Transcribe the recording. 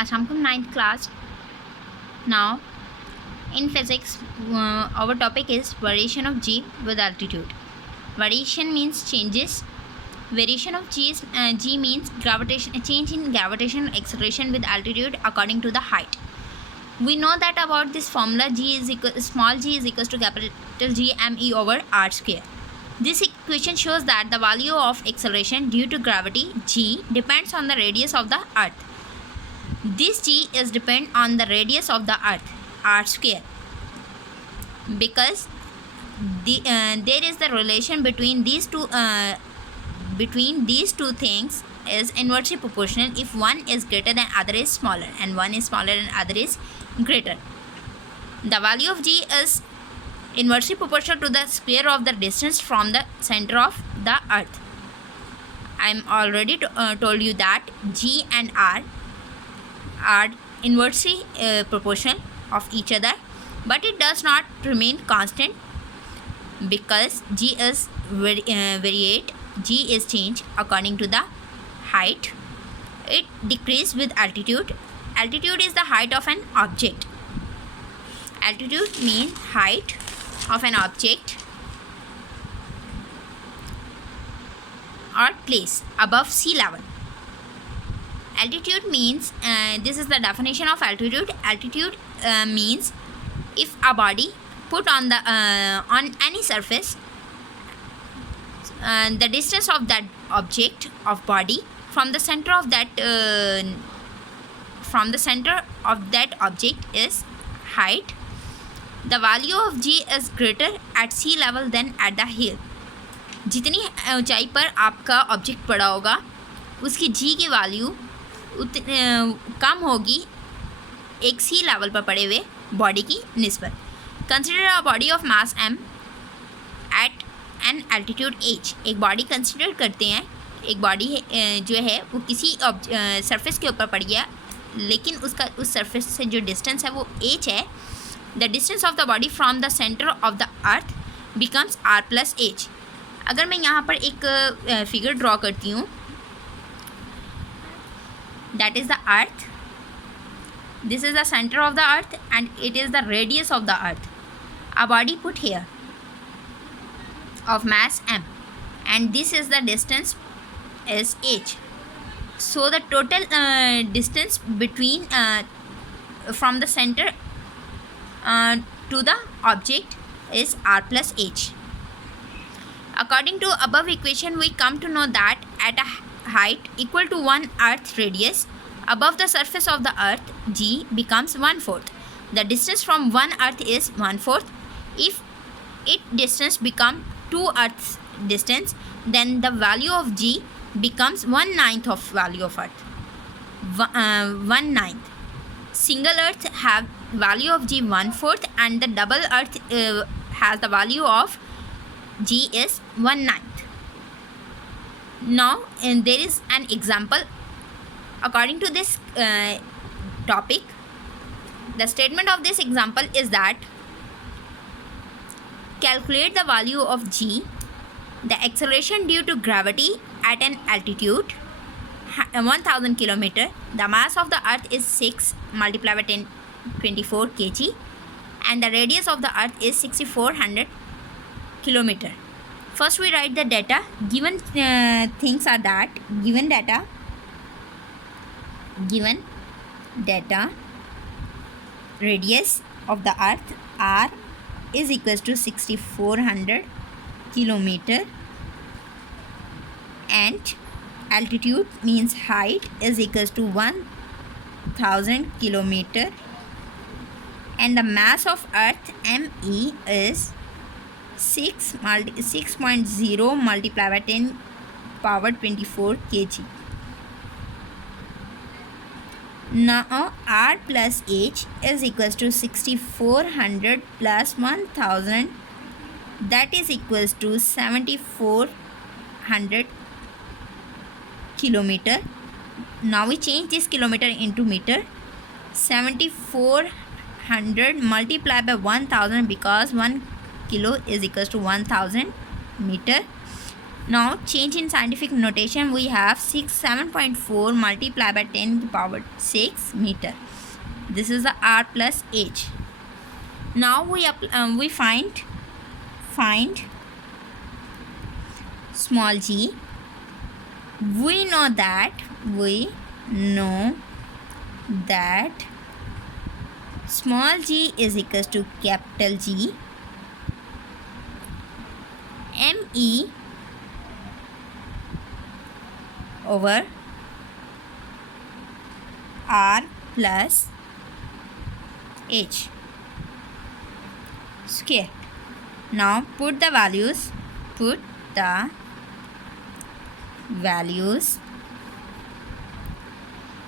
as I'm from 9th class. Now, in physics, our topic is variation of g with altitude. Variation means changes. Variation of g means gravitation change in gravitational acceleration with altitude according to the height. We know that about this formula, small g is equals to capital G me over r square. This equation shows that the value of acceleration due to gravity g depends on the radius of the earth. This g is depend on the radius of the earth r square, because there is the relation between these two things is inversely proportional if one is greater than other is smaller and one is smaller and other is greater. The value of g is inversely proportional to the square of the distance from the center of the earth. I am already told you that g and r are inversely proportional of each other, but it does not remain constant because g is variate. G is changed according to the height. It decreases with altitude. Altitude is the height of an object. Altitude means height of an object or place above sea level. Altitude means, this is the definition of altitude. Altitude means if a body put on any surface, the distance of that object of body from the center of that object is height. The value of g is greater at sea level than at the hill. जितनी ऊंचाई पर आपका object पड़ा होगा उसकी g की value कम होगी एक सी लेवल पर पड़े हुए बॉडी की निस्बत. Consider a body of mass m at an altitude h. एक बॉडी कंसिडर करते हैं, एक बॉडी जो है वो किसी सरफेस के ऊपर पड़ गया, लेकिन उस सरफेस से जो डिस्टेंस है वो h है. The distance of the body from the centre of the earth becomes r plus h. अगर मैं यहाँ पर एक फिगर ड्रॉ करती हूँ, that is the earth, this is the center of the earth and it is the radius of the earth. A body put here of mass m and this is the distance is h. So the total distance between from the center to the object is r plus h. According to above equation, we come to know that at a height equal to 1 earth radius above the surface of the earth, g becomes 1/4. The distance from 1 earth is 1/4. If its distance become 2 earths distance, then the value of g becomes 1/9 of value of earth. 1/9. Single earth have value of g 1/4 and the double earth has the value of g is 1/9. Now, there is an example. According to this topic, the statement of this example is that calculate the value of g, the acceleration due to gravity at an altitude 1000 km. The mass of the earth is 6 multiplied by 10^24 kg and the radius of the earth is 6400 km. First we write the data. Given things are that given data radius of the earth r is equals to 6400 km and altitude means height is equals to 1000 km and the mass of earth me is 6.0 multiplied by 10 power 24 kg. Now r plus h is equals to 6400 plus 1000, that is equals to 7400 kilometer. Now we change this kilometer into meter. 7400 multiplied by 1000 because 1 kilo is equals to 1000 meter Now change in scientific notation, we have 7.4 multiplied by 10 to the power 6 meter. This is the r plus h. Now we find small g. We know that small g is equals to capital G me over r plus h square. Now put the values